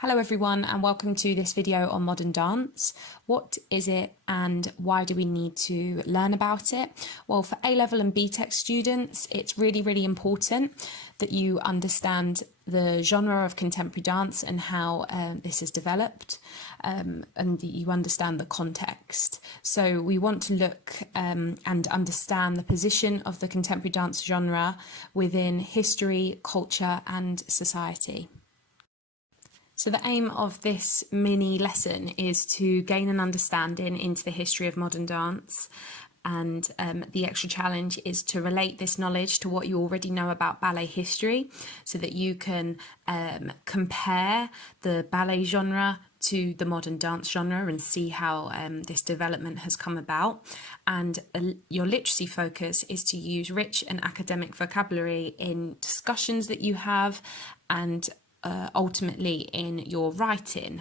Hello everyone and welcome to this video on modern dance. What is it and why do we need to learn about it? Well, for A-level and BTEC students, it's really important that you understand the genre of contemporary dance and how this is developed, and you understand the context. So we want to look and understand the position of the contemporary dance genre within history, culture and society. So the aim of this mini lesson is to gain an understanding into the history of modern dance, and the extra challenge is to relate this knowledge to what you already know about ballet history so that you can compare the ballet genre to the modern dance genre and see how this development has come about. And your literacy focus is to use rich and academic vocabulary in discussions that you have and ultimately in your writing.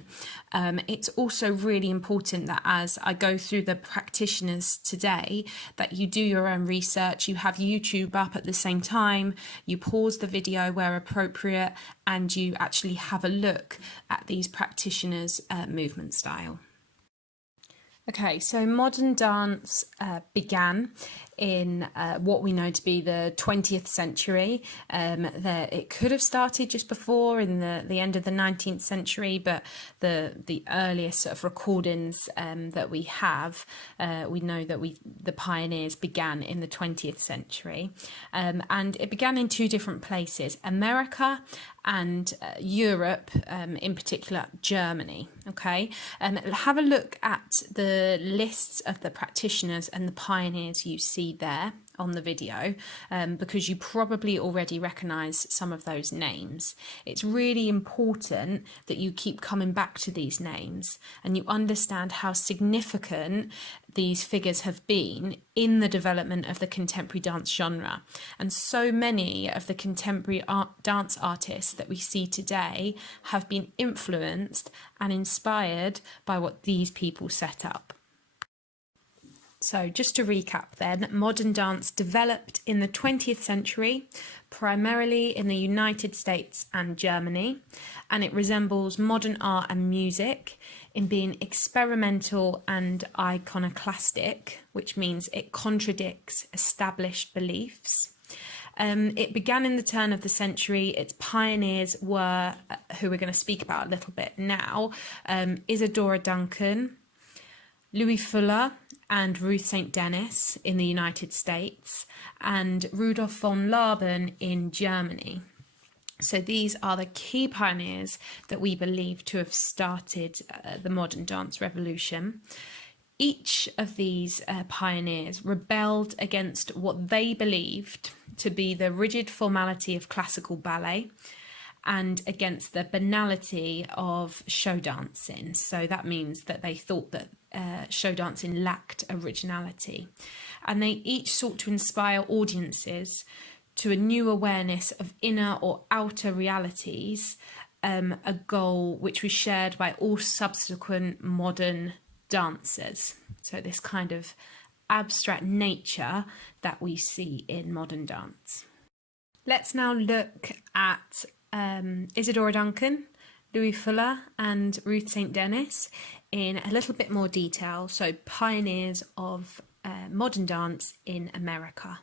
It's also really important that as I go through the practitioners today, that you do your own research, you have YouTube up at the same time, you pause the video where appropriate, and you actually have a look at these practitioners' movement style. Okay, so modern dance began in what we know to be the 20th century. It could have started just before in the end of the 19th century, but the earliest sort of recordings that we have, we know that the pioneers began in the 20th century, and it began in two different places, America and Europe, in particular Germany. Okay, have a look at the lists of the practitioners and the pioneers you see there on the video, because you probably already recognize some of those names. It's really important that you keep coming back to these names and you understand how significant these figures have been in the development of the contemporary dance genre. And so many of the contemporary dance artists that we see today have been influenced and inspired by what these people set up. So just to recap then, modern dance developed in the 20th century, primarily in the United States and Germany, and it resembles modern art and music in being experimental and iconoclastic, which means it contradicts established beliefs. It began in the turn of the century. Its pioneers were, who we're going to speak about a little bit now, Isadora Duncan, Louis Fuller, and Ruth St. Denis in the United States, and Rudolf von Laban in Germany. So these are the key pioneers that we believe to have started the modern dance revolution. Each of these pioneers rebelled against what they believed to be the rigid formality of classical ballet and against the banality of show dancing. So that means that they thought that show dancing lacked originality. And they each sought to inspire audiences to a new awareness of inner or outer realities, a goal which was shared by all subsequent modern dancers. So this kind of abstract nature that we see in modern dance. Let's now look at Isadora Duncan, Louis Fuller and Ruth St. Denis in a little bit more detail, so pioneers of modern dance in America.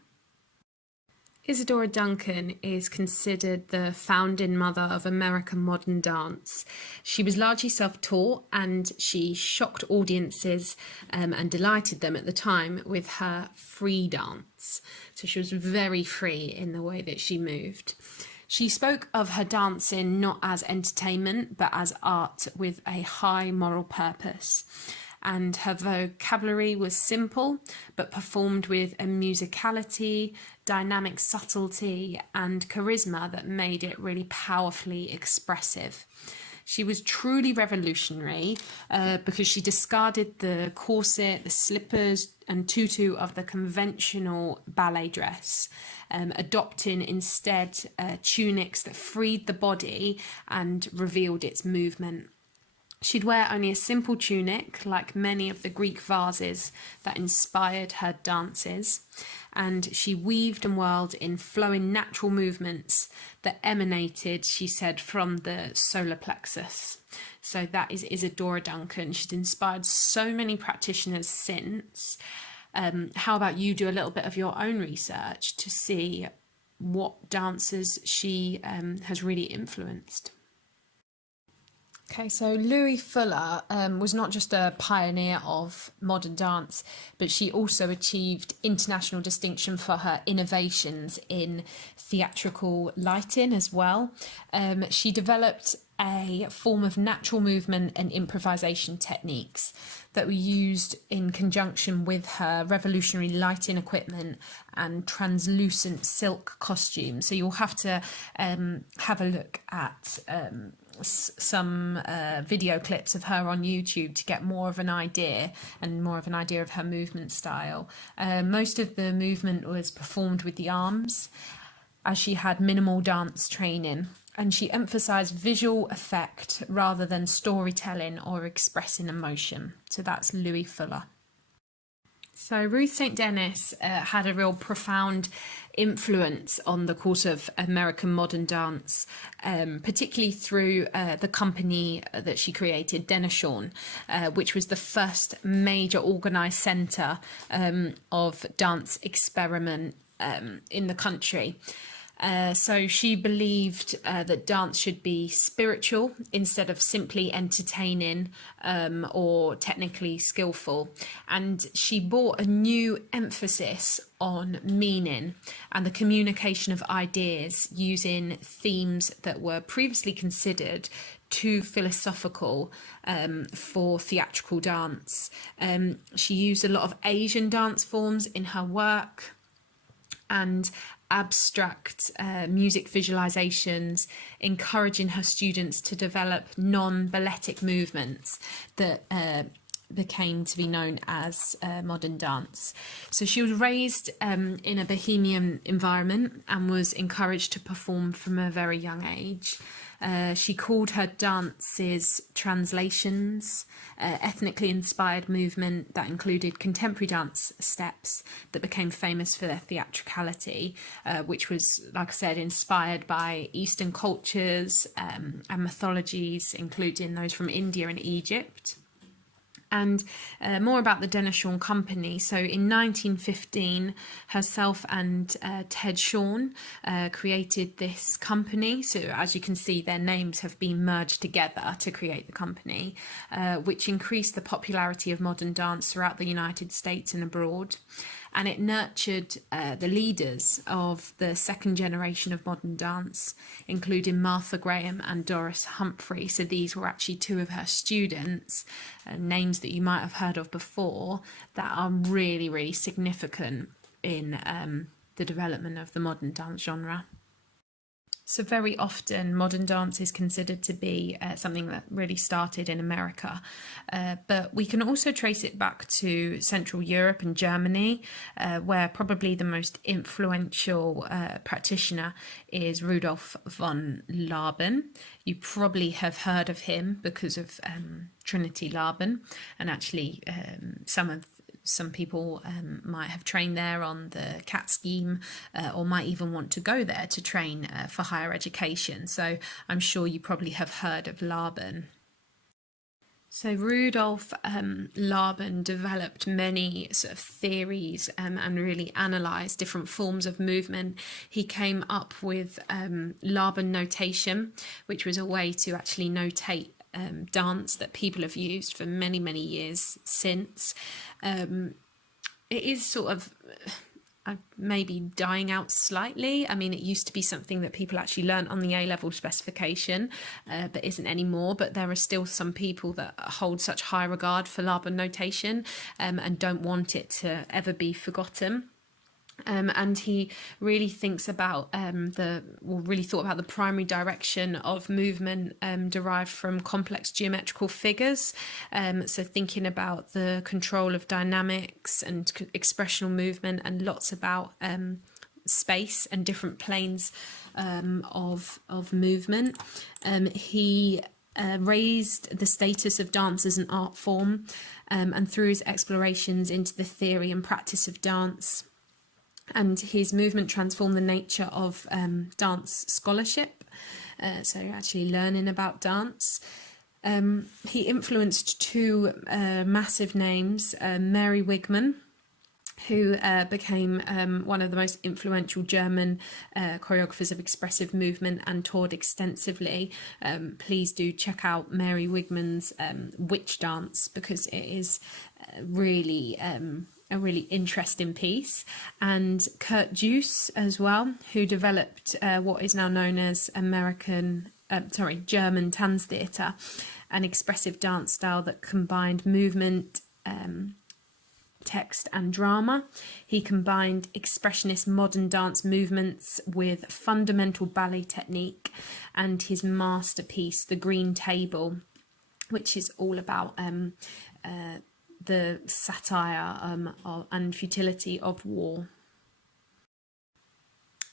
Isadora Duncan is considered the founding mother of American modern dance. She was largely self-taught and she shocked audiences and delighted them at the time with her free dance. So she was very free in the way that she moved. She spoke of her dancing not as entertainment but as art with a high moral purpose. And her vocabulary was simple but performed with a musicality, dynamic subtlety and charisma that made it really powerfully expressive. She was truly revolutionary because she discarded the corset, the slippers and tutu of the conventional ballet dress, adopting instead tunics that freed the body and revealed its movement. She'd wear only a simple tunic, like many of the Greek vases that inspired her dances, and she weaved and whirled in flowing natural movements that emanated, she said, from the solar plexus. So that is Isadora Duncan. She's inspired so many practitioners since. How about you do a little bit of your own research to see what dancers she has really influenced? Okay, so Louis Fuller was not just a pioneer of modern dance, but she also achieved international distinction for her innovations in theatrical lighting as well. She developed a form of natural movement and improvisation techniques that were used in conjunction with her revolutionary lighting equipment and translucent silk costumes. So you'll have to have a look at some video clips of her on YouTube to get more of an idea of her movement style. Most of the movement was performed with the arms, as she had minimal dance training, and she emphasized visual effect rather than storytelling or expressing emotion. So that's Louis Fuller. So Ruth St. Denis had a real profound influence on the course of American modern dance, particularly through the company that she created, Denishawn, which was the first major organised centre of dance experiment in the country. So she believed that dance should be spiritual instead of simply entertaining or technically skillful. And she brought a new emphasis on meaning and the communication of ideas using themes that were previously considered too philosophical for theatrical dance. She used a lot of Asian dance forms in her work and abstract music visualizations, encouraging her students to develop non-balletic movements that became to be known as modern dance. So she was raised in a bohemian environment and was encouraged to perform from a very young age. She called her dances translations, ethnically inspired movement that included contemporary dance steps that became famous for their theatricality, which was, like I said, inspired by Eastern cultures and mythologies, including those from India and Egypt. And more about the Denishawn company. So in 1915, herself and Ted Shawn created this company. So as you can see, their names have been merged together to create the company, which increased the popularity of modern dance throughout the United States and abroad. And it nurtured the leaders of the second generation of modern dance, including Martha Graham and Doris Humphrey. So these were actually two of her students, names that you might have heard of before, that are really, really significant in the development of the modern dance genre. So very often modern dance is considered to be something that really started in America, but we can also trace it back to Central Europe and Germany, where probably the most influential practitioner is Rudolf von Laban. You probably have heard of him because of Trinity Laban, and actually some people might have trained there on the CAT scheme or might even want to go there to train for higher education. So I'm sure you probably have heard of Laban. So Rudolf Laban developed many sort of theories and really analysed different forms of movement. He came up with Laban notation, which was a way to actually notate dance that people have used for many, many years since. It is sort of maybe dying out slightly. I mean, it used to be something that people actually learnt on the A-level specification, but isn't anymore. But there are still some people that hold such high regard for Laban notation and don't want it to ever be forgotten. And he really thinks about really thought about the primary direction of movement derived from complex geometrical figures. So thinking about the control of dynamics and expressional movement, and lots about space and different planes of movement. He raised the status of dance as an art form, and through his explorations into the theory and practice of dance, And his movement transformed the nature of dance scholarship, so actually learning about dance. He influenced two massive names, Mary Wigman, who became one of the most influential German choreographers of expressive movement and toured extensively. Please do check out Mary Wigman's Witch Dance, because it is really a really interesting piece. And Kurt Jooss as well, who developed what is now known as German Tanztheater, an expressive dance style that combined movement, text and drama. He combined expressionist modern dance movements with fundamental ballet technique, and his masterpiece, The Green Table, which is all about the satire and futility of war.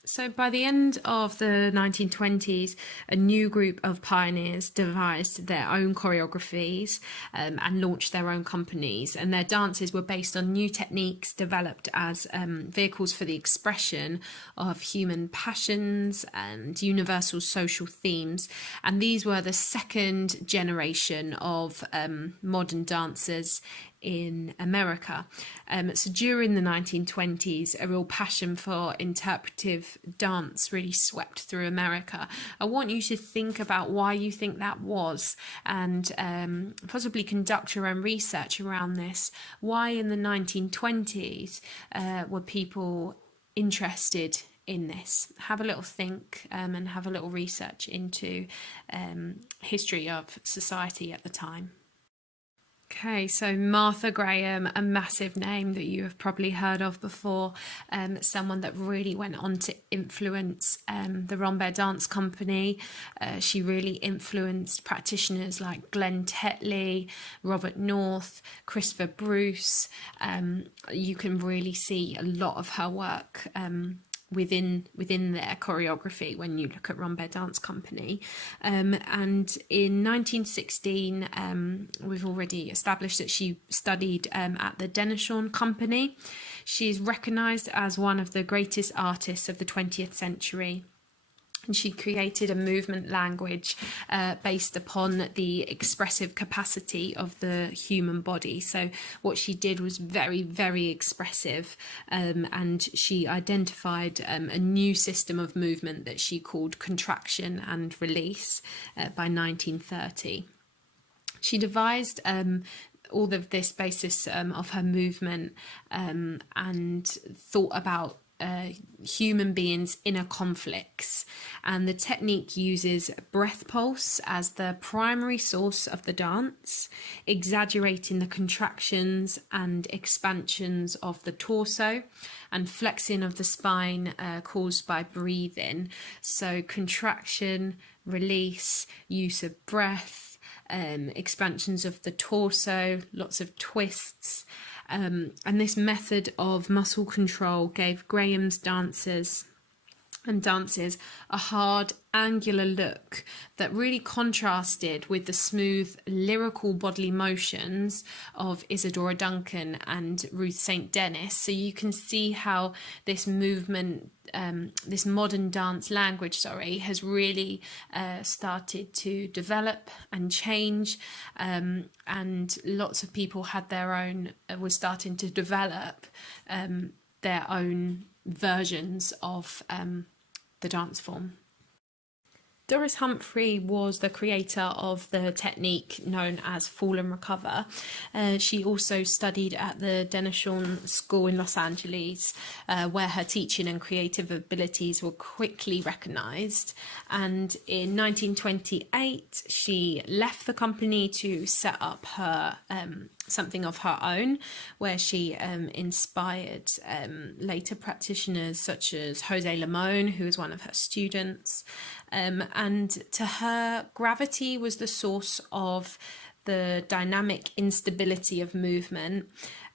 So by the end of the 1920s, a new group of pioneers devised their own choreographies and launched their own companies, and their dances were based on new techniques developed as vehicles for the expression of human passions and universal social themes. And these were the second generation of modern dancers in America. So during the 1920s, a real passion for interpretive dance really swept through America. I want you to think about why you think that was, and possibly conduct your own research around this. Why in the 1920s were people interested in this? Have a little think and have a little research into history of society at the time. Okay, so Martha Graham, a massive name that you have probably heard of before, someone that really went on to influence the Rambert Dance Company. She really influenced practitioners like Glenn Tetley, Robert North, Christopher Bruce. You can really see a lot of her work within their choreography when you look at Rambert Dance Company. And in 1916, we've already established that she studied at the Denishawn company. She's recognised as one of the greatest artists of the 20th century. And she created a movement language based upon the expressive capacity of the human body. So what she did was very, very expressive, and she identified a new system of movement that she called contraction and release by 1930. She devised all of this basis of her movement and thought about human beings' inner conflicts, and the technique uses breath pulse as the primary source of the dance, exaggerating the contractions and expansions of the torso and flexing of the spine caused by breathing. So contraction, release, use of breath, expansions of the torso, lots of twists. And this method of muscle control gave Graham's dances a hard, angular look that really contrasted with the smooth, lyrical bodily motions of Isadora Duncan and Ruth St. Denis. So you can see how this movement, this modern dance language, has really started to develop and change, and lots of people had their own, were starting to develop their own versions of the dance form. Doris Humphrey was the creator of the technique known as Fall and Recover. She also studied at the Denishawn School in Los Angeles, where her teaching and creative abilities were quickly recognised. And in 1928, she left the company to set up her something of her own, where she inspired later practitioners such as Jose Limon, who was one of her students. And to her, gravity was the source of the dynamic instability of movement,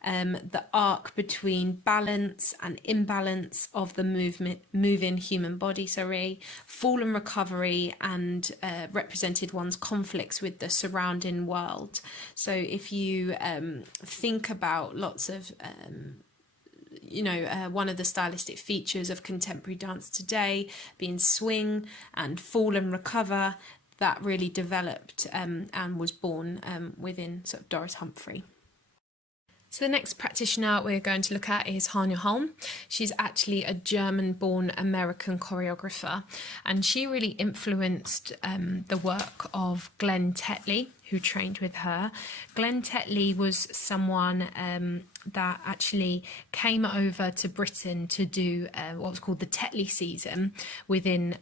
the arc between balance and imbalance of the moving human body, fall and recovery, and represented one's conflicts with the surrounding world. So if you think about lots of one of the stylistic features of contemporary dance today being swing and fall and recover, that really developed and was born within sort of Doris Humphrey. So the next practitioner we're going to look at is Hanya Holm. She's actually a German-born American choreographer, and she really influenced the work of Glenn Tetley, who trained with her. Glenn Tetley was someone that actually came over to Britain to do what was called the Tetley season within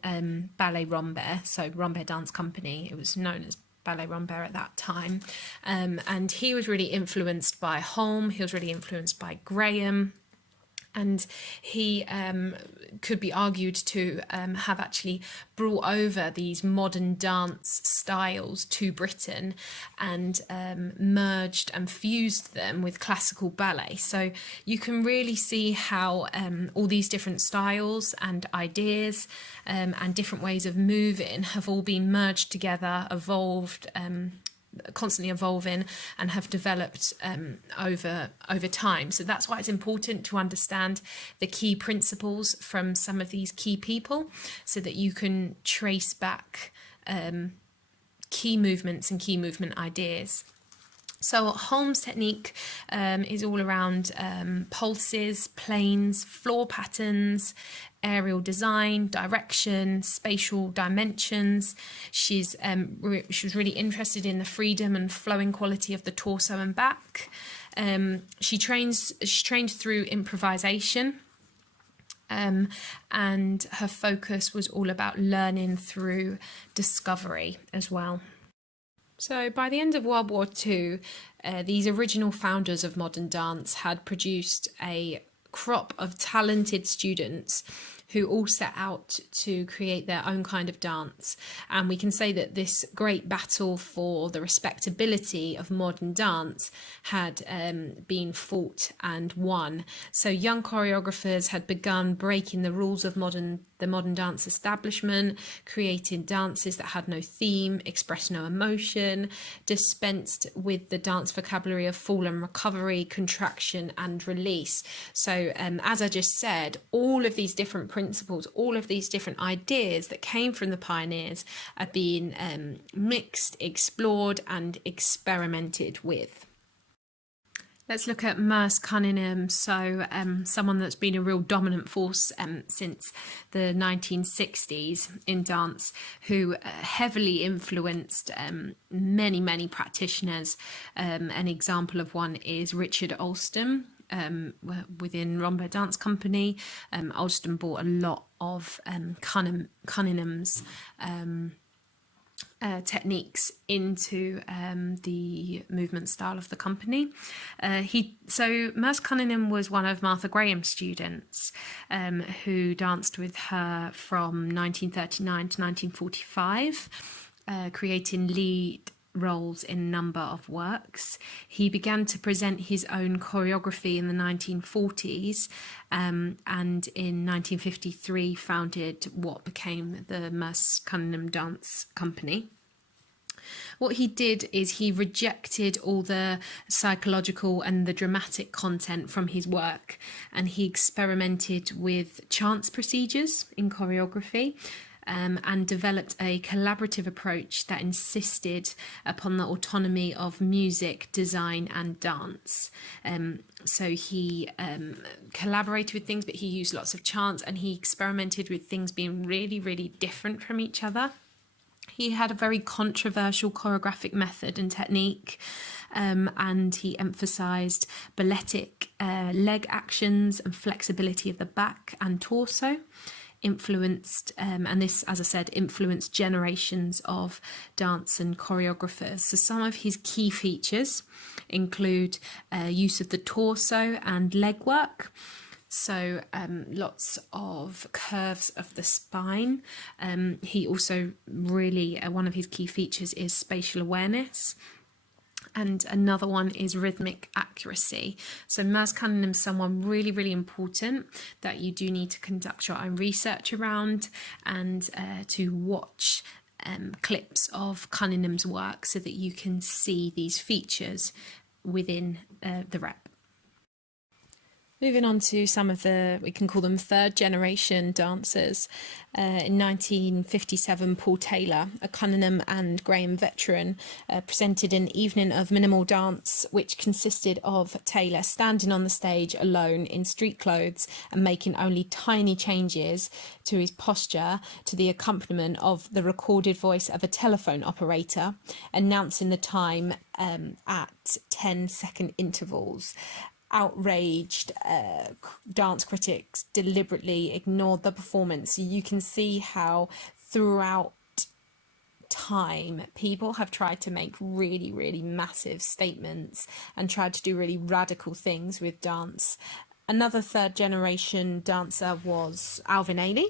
Ballet Rambert, so Rambert Dance Company. It was known as Ballet Rambert at that time, and he was really influenced by Holm. He was really influenced by Graham, and he could be argued to have actually brought over these modern dance styles to Britain and merged and fused them with classical ballet. So you can really see how all these different styles and ideas and different ways of moving have all been merged together, evolved, constantly evolving, and have developed over time. So that's why it's important to understand the key principles from some of these key people, so that you can trace back key movements and key movement ideas. So Holm's technique is all around pulses, planes, floor patterns, aerial design, direction, spatial dimensions. She was really interested in the freedom and flowing quality of the torso and back. She trained through improvisation. And her focus was all about learning through discovery as well. So by the end of World War II, these original founders of modern dance had produced a crop of talented students who all set out to create their own kind of dance. And we can say that this great battle for the respectability of modern dance had been fought and won. So young choreographers had begun breaking the rules of the modern dance establishment, creating dances that had no theme, expressed no emotion, dispensed with the dance vocabulary of fall and recovery, contraction and release. So as I just said, all of these different principles, all of these different ideas that came from the pioneers are being mixed, explored and experimented with. Let's look at Merce Cunningham, so someone that's been a real dominant force since the 1960s in dance, who heavily influenced many practitioners. An example of one is Richard Alston. Within Rambert Dance Company, Alston brought a lot of Cunningham's techniques into the movement style of the company. So Merce Cunningham was one of Martha Graham's students, who danced with her from 1939 to 1945, creating lead roles in a number of works. He began to present his own choreography in the 1940s, and in 1953 founded what became the Merce Cunningham Dance Company. What he did is he rejected all the psychological and the dramatic content from his work, and he experimented with chance procedures in choreography, and developed a collaborative approach that insisted upon the autonomy of music, design and dance. So he collaborated with things, but he used lots of chants, and he experimented with things being really different from each other. He had a very controversial choreographic method and technique, and he emphasised balletic leg actions and flexibility of the back and torso. Influenced, and this, as I said, influenced generations of dance and choreographers. So some of his key features include use of the torso and leg work. So lots of curves of the spine. He also really, one of his key features is spatial awareness. And another one is rhythmic accuracy. So Merce Cunningham is someone really important that you do need to conduct your own research around, and to watch clips of Cunningham's work so that you can see these features within the rep. Moving on to some of we can call them third generation dancers. In 1957, Paul Taylor, a Cunningham and Graham veteran, presented an evening of minimal dance, which consisted of Taylor standing on the stage alone in street clothes and making only tiny changes to his posture to the accompaniment of the recorded voice of a telephone operator, announcing the time at 10-second intervals. Outraged dance critics deliberately ignored the performance. You can see how throughout time people have tried to make really massive statements and tried to do really radical things with dance. Another third generation dancer was Alvin Ailey,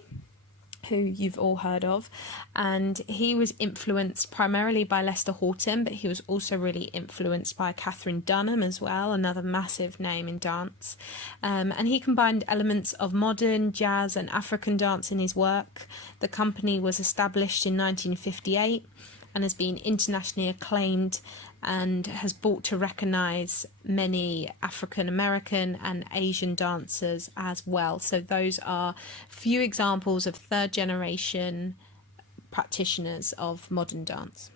who you've all heard of, and he was influenced primarily by Lester Horton, but he was also really influenced by Catherine Dunham as well, another massive name in dance. And he combined elements of modern, jazz and African dance in his work. The company was established in 1958 and has been internationally acclaimed and has brought to recognise many African American and Asian dancers as well. So those are few examples of third generation practitioners of modern dance.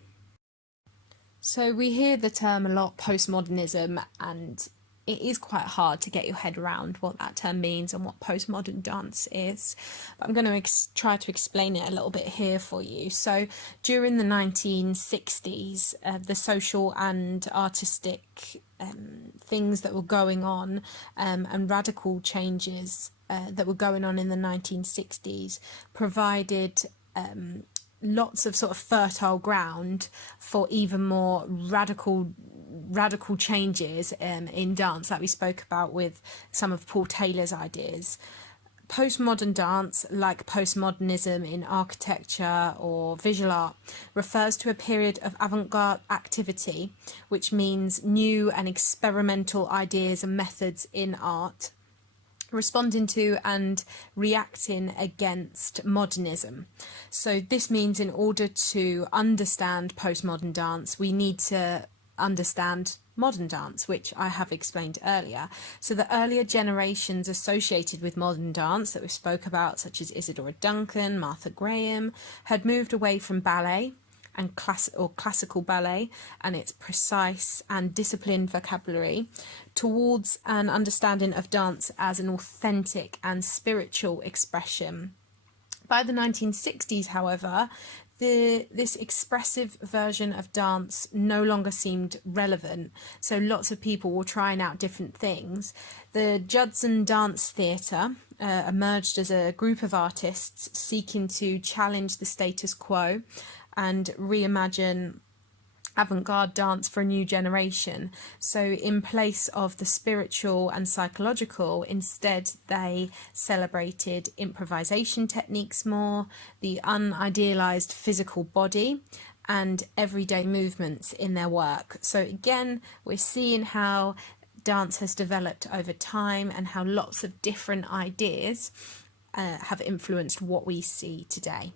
So we hear the term a lot, postmodernism, and it is quite hard to get your head around what that term means and what postmodern dance is. But I'm going to try to explain it a little bit here for you. So during the 1960s, the social and artistic things that were going on and radical changes that were going on in the 1960s provided lots of sort of fertile ground for even more radical changes in dance, like we spoke about with some of Paul Taylor's ideas. Postmodern dance, like postmodernism in architecture or visual art, refers to a period of avant-garde activity, which means new and experimental ideas and methods in art, responding to and reacting against modernism. So this means in order to understand postmodern dance, we need to understand modern dance, which I have explained earlier. So the earlier generations associated with modern dance that we spoke about, such as Isadora Duncan, Martha Graham, had moved away from ballet and classical ballet and its precise and disciplined vocabulary towards an understanding of dance as an authentic and spiritual expression. By the 1960s, however, this expressive version of dance no longer seemed relevant, so lots of people were trying out different things. The Judson Dance Theatre emerged as a group of artists seeking to challenge the status quo and reimagine avant-garde dance for a new generation. So in place of the spiritual and psychological, instead they celebrated improvisation techniques more, the unidealized physical body and everyday movements in their work. So again, we're seeing how dance has developed over time and how lots of different ideas have influenced what we see today.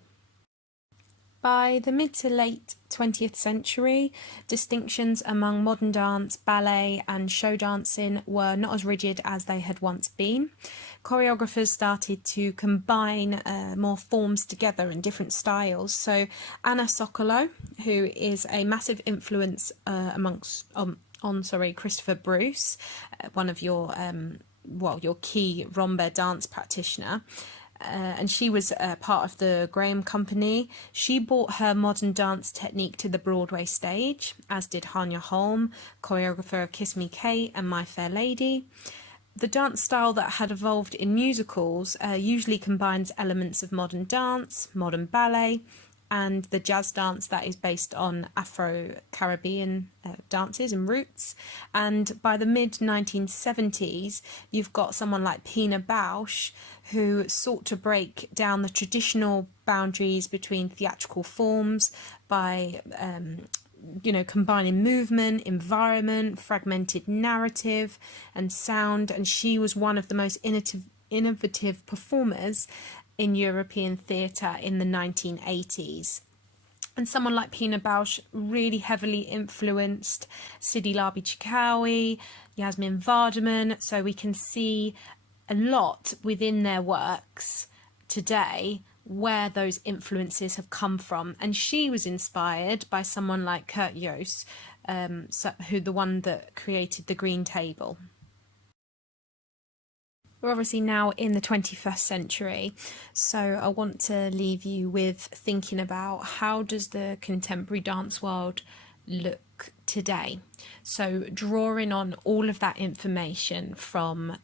By the mid to late 20th century, distinctions among modern dance, ballet and show dancing were not as rigid as they had once been. Choreographers started to combine more forms together in different styles. So Anna Sokolow, who is a massive influence on Christopher Bruce, one of your key Rhombe dance practitioner, and she was part of the Graham Company. She brought her modern dance technique to the Broadway stage, as did Hanya Holm, choreographer of Kiss Me Kate and My Fair Lady. The dance style that had evolved in musicals usually combines elements of modern dance, modern ballet, and the jazz dance that is based on Afro-Caribbean dances and roots. And by the mid-1970s, you've got someone like Pina Bausch, who sought to break down the traditional boundaries between theatrical forms by combining movement, environment, fragmented narrative and sound. And she was one of the most innovative performers in European theatre in the 1980s. And someone like Pina Bausch really heavily influenced Sidi Larbi Chikawi, Yasmin Vardaman. So we can see a lot within their works today where those influences have come from. And she was inspired by someone like Kurt Jooss, who the one that created the Green Table. We're obviously now in the 21st century, so I want to leave you with thinking about how does the contemporary dance world look today. So drawing on all of that information from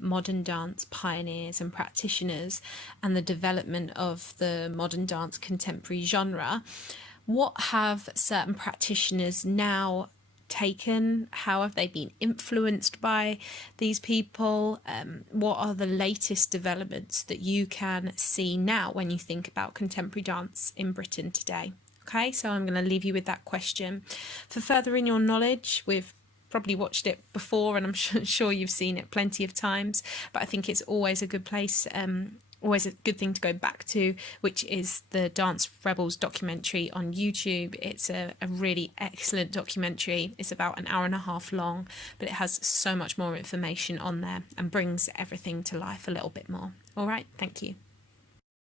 modern dance pioneers and practitioners and the development of the modern dance contemporary genre, what have certain practitioners now taken? How have they been influenced by these people? What are the latest developments that you can see now when you think about contemporary dance in Britain today? Okay, so I'm going to leave you with that question. For furthering your knowledge, we've probably watched it before and I'm sure you've seen it plenty of times, but I think it's always a good place, always a good thing to go back to, which is the Dance Rebels documentary on YouTube. It's a really excellent documentary. It's about an hour and a half long, but it has so much more information on there and brings everything to life a little bit more. All right, thank you.